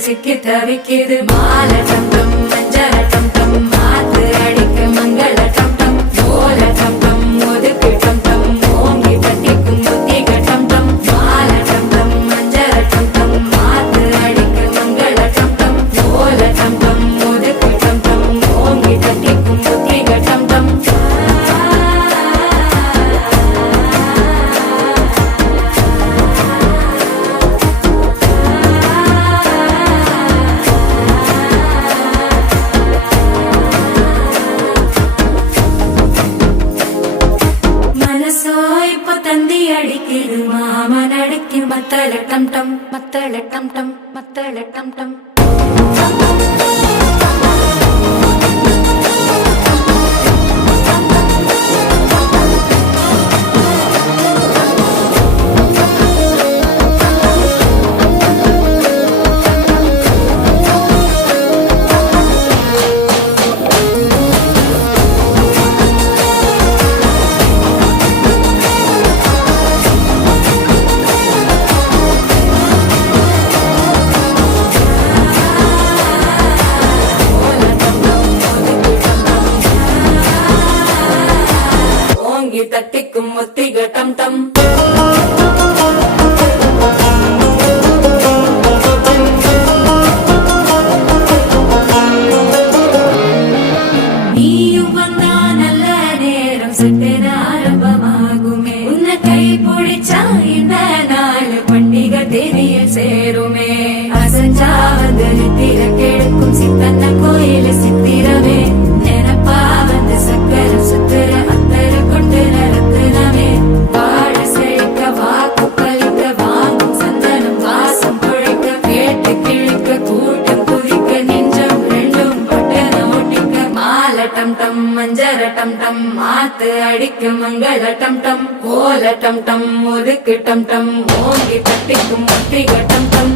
சிக்கி தவிக்கிது மால டம் டம் மஞ்சள டம் டம் மாத்து அடிக்க மங்கள டம் டம் ஓல டம் டம் ஒதுக்கு டம் டம் ஓங்கி தட்டிக்கும் புத்திக டம் டம் மால டம் டம் மஞ்சள டம் டம் மாத்து அடிக்க மங்கள டம் டம் ஓல டம் டம் ஒதுக்கு டம் டம் ஓங்கி தட்டிக்கும் புத்திக டம் டம் தந்தி அடிக்குது மாமன் அடிக்கு மத்தள டம் டம் மத்தள டம் டம் மத்தள டம் டம் தட்டிக்கும் ஒத்திக டம் டம் நீயும் வந்தா நல்ல நேரம் சட்டென ஆரம்பமாகுமே உன்னை கை பிடிச்சா இந்த நாள் பண்டிகை தேதியில் சேருமே அசஞ்சா வந்து நித்திர கெடுக்கும் சித்தன்ன கோயில சித்திரமே நினைப்பா வந்து சக்கர சுத்துற டம் டம் மஞ்சர டம் டம் மாத்து அடிக்கு மங்கள டம் டம் ஓல டம் டம் ஒதுக்கு டம் டம் ஓங்கி தட்டிக்கும் ஒத்திக டம் டம்